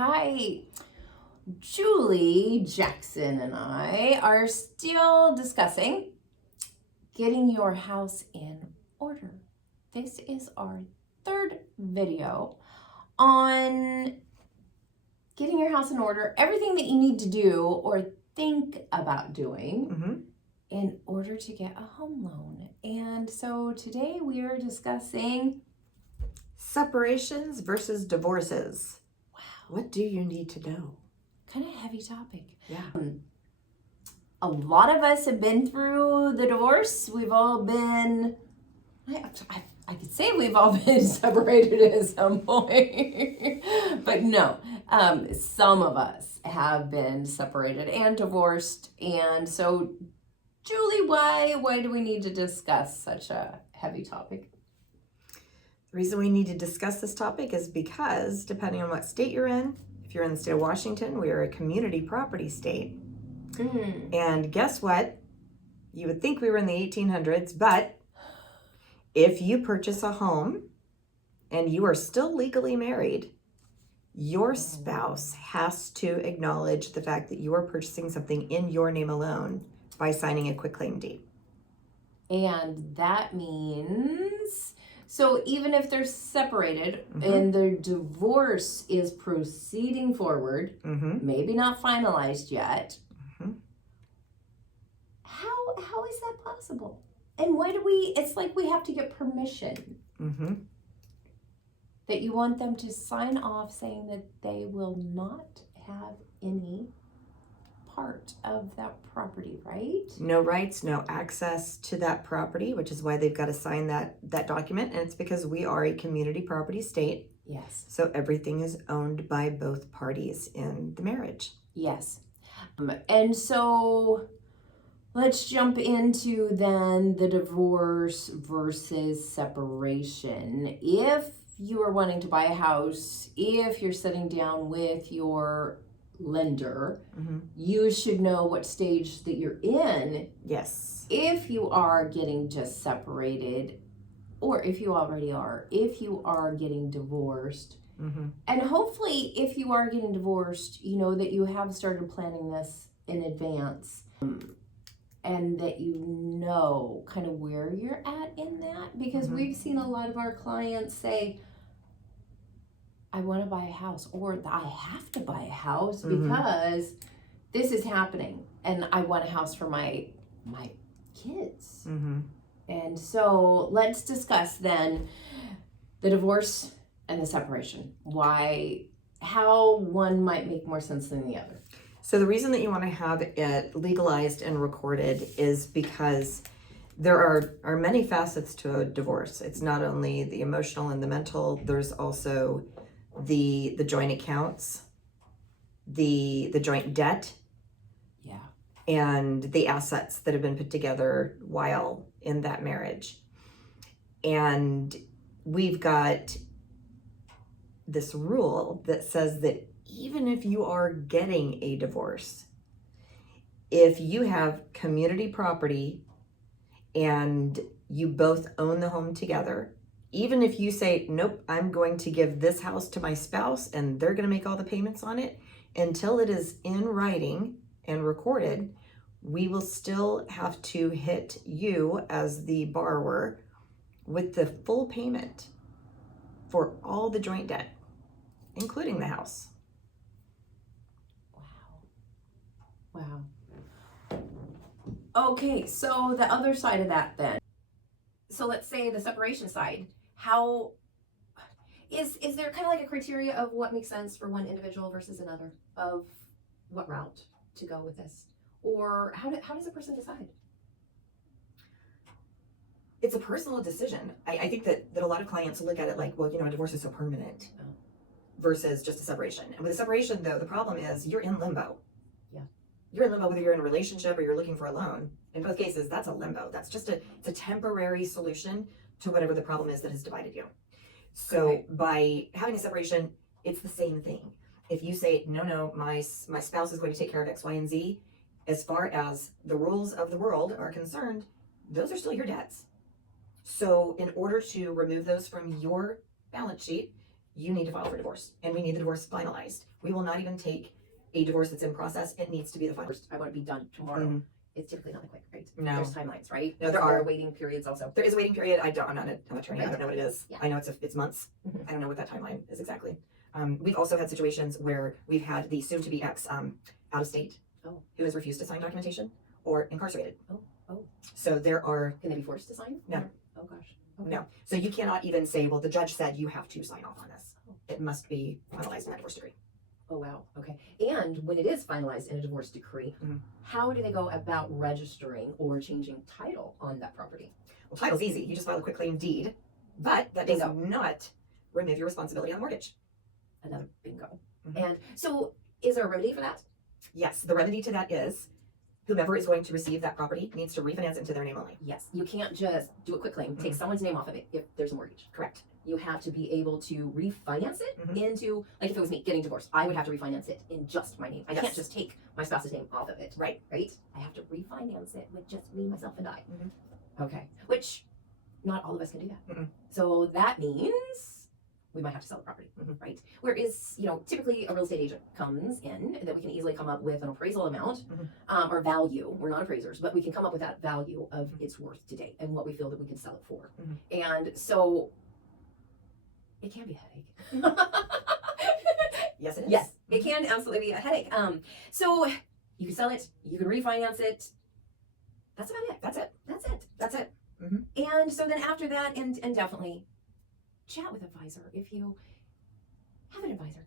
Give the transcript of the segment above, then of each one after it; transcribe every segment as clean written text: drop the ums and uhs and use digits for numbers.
Hi, Julie Jackson and I are still discussing getting your house in order. This is our third video on getting your house in order, everything that you need to do or think about doing in order to get a home loan. And so today we are discussing separations versus divorces. Wow. What do you need to know? Kind of heavy topic. Yeah. A lot of us have been through the divorce. We've all been, I could say we've all been separated at some point, but no, some of us have been separated and divorced. And so, Julie, why do we need to discuss such a heavy topic? The reason we need to discuss this topic is because depending on what state you're in, if you're in the state of Washington, we are a community property state. And guess what? You would think we were in the 1800s, but if you purchase a home and you are still legally married, your spouse has to acknowledge the fact that you are purchasing something in your name alone by signing a quitclaim deed. And that means, so even if they're separated and their divorce is proceeding forward, maybe not finalized yet, how is that possible? And why do it's like we have to get permission that you want them to sign off saying that they will not have any part of that property, right? No rights, no access to that property, which is why they've got to sign that document. And it's because we are a community property state. Yes. So everything is owned by both parties in the marriage. Yes. And so let's jump into then the divorce versus separation. If you are wanting to buy a house, if you're sitting down with your lender, you should know what stage that you're in. Yes. If you are getting just separated, or if you already are, if you are getting divorced. And hopefully if you are getting divorced, you know that you have started planning this in advance. And that you know kind of where you're at in that. Because we've seen a lot of our clients say, I want to buy a house, or I have to buy a house because this is happening and I want a house for my kids. And so let's discuss then the divorce and the separation. How one might make more sense than the other. So the reason that you want to have it legalized and recorded is because there are many facets to a divorce. It's not only the emotional and the mental, there's also the joint accounts, the joint debt, and the assets that have been put together while in that marriage. And we've got this rule that says that even if you are getting a divorce, if you have community property and you both own the home together, even if you say, nope, I'm going to give this house to my spouse and they're going to make all the payments on it, until it is in writing and recorded, we will still have to hit you as the borrower with the full payment for all the joint debt, including the house. Wow. Okay, so the other side of that then. So let's say the separation side. How is there kind of like a criteria of what makes sense for one individual versus another, of what route to go with this? Or how does a person decide? It's a personal decision. I think that a lot of clients look at it like, well, a divorce is so permanent versus just a separation. And with a separation, though, the problem is you're in limbo. You're in limbo whether you're in a relationship or you're looking for a loan. In both cases, that's a limbo. That's just it's a temporary solution to whatever the problem is that has divided you. So by having a separation, it's the same thing. If you say, no, my spouse is going to take care of X, Y, and Z, as far as the rules of the world are concerned, those are still your debts. So in order to remove those from your balance sheet, you need to file for divorce, and we need the divorce finalized. We will not even take a divorce that's in process. It needs to be the final. I want to be done tomorrow. It's typically not that quick, right? No. There's timelines, right? No, there are waiting periods also. There is a waiting period. I'm not an attorney. Right. I don't know what it is. Yeah. I know it's months. I don't know what that timeline is exactly. We've also had situations where we've had the soon-to-be ex out of state who has refused to sign documentation or incarcerated. Oh. So there are... Can they be forced to sign? No. Oh, gosh. Okay. No. So you cannot even say, well, the judge said you have to sign off on this. It must be finalized in that divorce decree. Oh, wow. Okay. And when it is finalized in a divorce decree, how do they go about registering or changing title on that property? Well, title's easy. You just file a quitclaim deed, but that does not remove your responsibility on the mortgage. Another bingo. And so is there a remedy for that? Yes. The remedy to that is whomever is going to receive that property needs to refinance it into their name only. Yes. You can't just do a quitclaim, take someone's name off of it if there's a mortgage. Correct. You have to be able to refinance it into, like if it was me getting divorced, I would have to refinance it in just my name. I can't just take my spouse's name off of it. Right? I have to refinance it with just me, myself, and I. Okay. Which not all of us can do that. So that means we might have to sell the property, right? Whereas, typically a real estate agent comes in that we can easily come up with an appraisal amount or value. We're not appraisers, but we can come up with that value of its worth today and what we feel that we can sell it for. And so it can be a headache. Yes, it is. Yes, it can absolutely be a headache. So you can sell it, you can refinance it. That's about it. That's it. And so then after that, and definitely chat with an advisor if you have an advisor.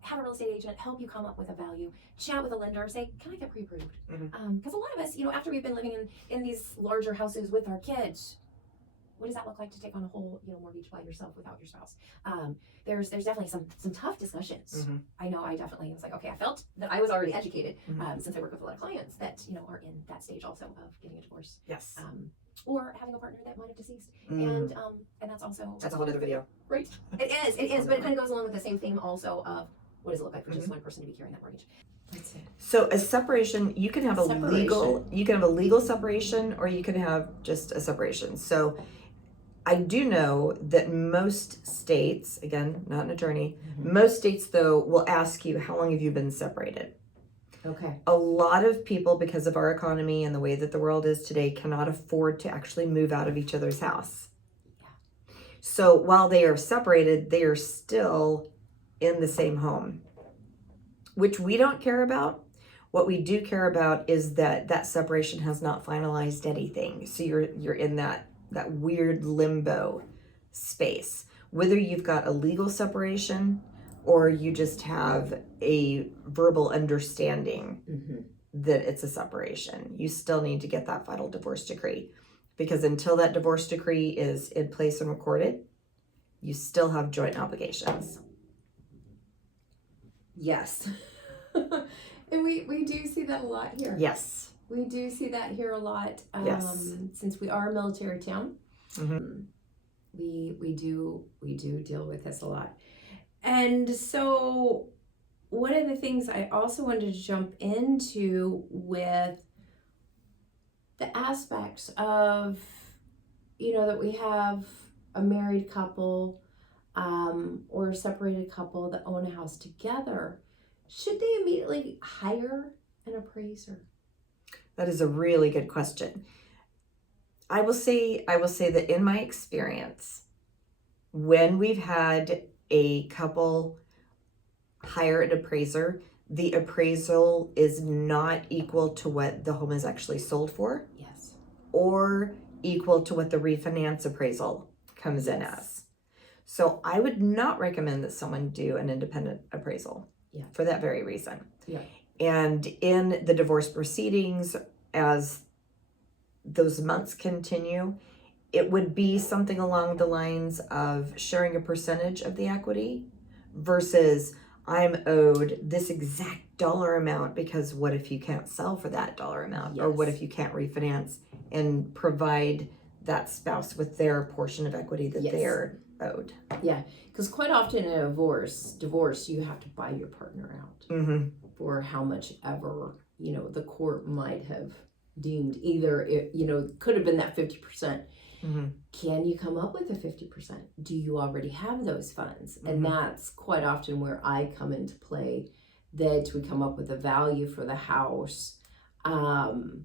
Have a real estate agent help you come up with a value. Chat with a lender. Say, can I get pre-approved? Because a lot of us, after we've been living in these larger houses with our kids, what does that look like to take on a whole, mortgage by yourself without your spouse? There's definitely some tough discussions. I know I definitely was like, okay, I felt that I was already educated since I work with a lot of clients that, are in that stage also of getting a divorce. Yes. Or having a partner that might have deceased. And that's also... That's a whole other video. Right. It is, but it kind of goes along with the same theme also of what does it look like for just one person to be carrying that mortgage. That's it. So a separation, you can have a legal separation, or you can have just a separation. So I do know that most states, again, not an attorney, most states though will ask you, how long have you been separated? Okay. A lot of people, because of our economy and the way that the world is today, cannot afford to actually move out of each other's house. Yeah. So while they are separated, they are still in the same home, which we don't care about. What we do care about is that separation has not finalized anything. So you're in that weird limbo space, whether you've got a legal separation or you just have a verbal understanding that it's a separation. You still need to get that final divorce decree, because until that divorce decree is in place and recorded, you still have joint obligations. Yes. And we do see that a lot here. Yes. We do see that here a lot. Yes. Since we are a military town, we do deal with this a lot. And so one of the things I also wanted to jump into with the aspects of, that we have a married couple or a separated couple that own a house together, should they immediately hire an appraiser? That is a really good question. I will say that in my experience, when we've had a couple hire an appraiser, the appraisal is not equal to what the home is actually sold for. Yes. Or equal to what the refinance appraisal comes in as. So I would not recommend that someone do an independent appraisal for that very reason. Yeah. And in the divorce proceedings, as those months continue, it would be something along the lines of sharing a percentage of the equity versus I'm owed this exact dollar amount, because what if you can't sell for that dollar amount? Yes. Or what if you can't refinance and provide that spouse with their portion of equity that they're owed? Yeah, because quite often in a divorce, you have to buy your partner out for how much ever, the court might have deemed. Either it, could have been that 50%. Can you come up with a 50%? Do you already have those funds? And that's quite often where I come into play, that we come up with a value for the house. And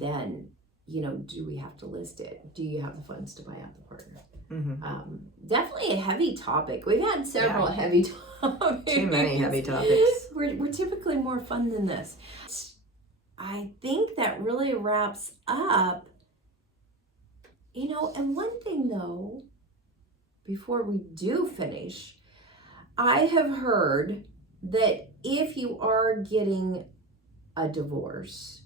then, do we have to list it? Do you have the funds to buy out the partner? Definitely a heavy topic. We've had several heavy topics. Too many heavy topics. We're typically more fun than this. I think that really wraps up. And one thing though, before we do finish, I have heard that if you are getting a divorce,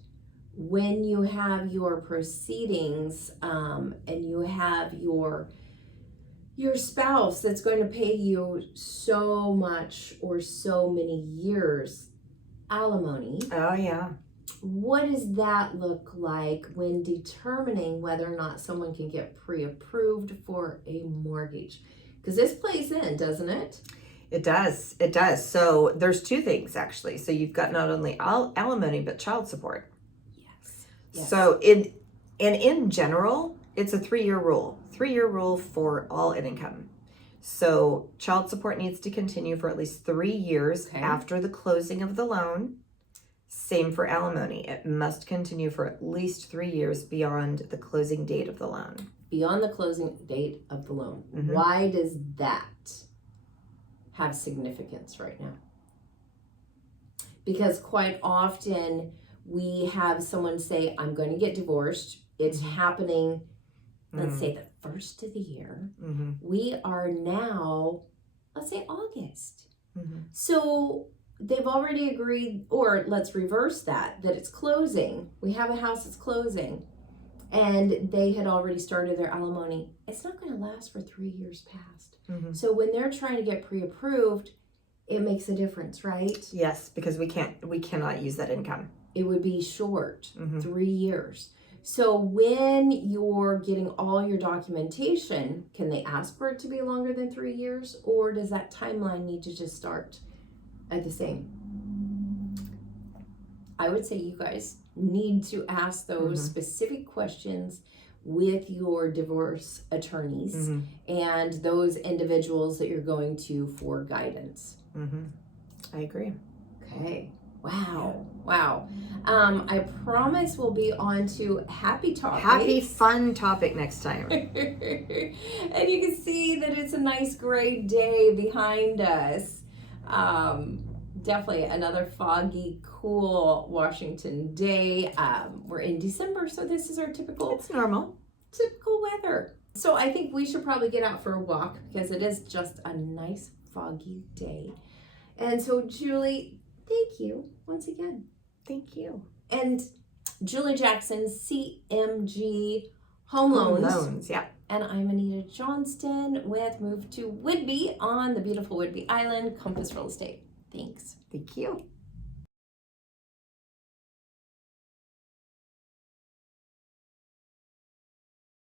when you have your proceedings and you have your spouse that's going to pay you so much or so many years alimony. Oh, yeah. What does that look like when determining whether or not someone can get pre-approved for a mortgage? Because this plays in, doesn't it? It does. It does. So there's two things, actually. So you've got not only alimony, but child support. Yes. So in general, it's a 3-year rule. 3-year rule for all income. So child support needs to continue for at least 3 years after the closing of the loan. Same for alimony. It must continue for at least 3 years beyond the closing date of the loan. Beyond the closing date of the loan. Why does that have significance right now? Because quite often we have someone say, I'm going to get divorced. It's happening, let's say the first of the year. We are now, let's say August. So they've already agreed, or let's reverse that it's closing. We have a house that's closing and they had already started their alimony. It's not going to last for 3 years past. So when they're trying to get pre-approved, it makes a difference, right? Yes, because we cannot use that income. It would be short, 3 years. So when you're getting all your documentation, can they ask for it to be longer than 3 years? Or does that timeline need to just start at the same? I would say you guys need to ask those specific questions with your divorce attorneys and those individuals that you're going to for guidance. I agree. Okay. Wow. I promise we'll be on to happy topics. Happy, fun topic next time. And you can see that it's a nice gray day behind us. Definitely another foggy, cool Washington day. We're in December, so this is our typical weather. So I think we should probably get out for a walk because it is just a nice foggy day. And so Julie, thank you once again. Thank you. And Julie Jackson, CMG Home Loans. Yeah. And I'm Anita Johnston with Move to Whidbey on the beautiful Whidbey Island, Compass Real Estate. Thanks. Thank you.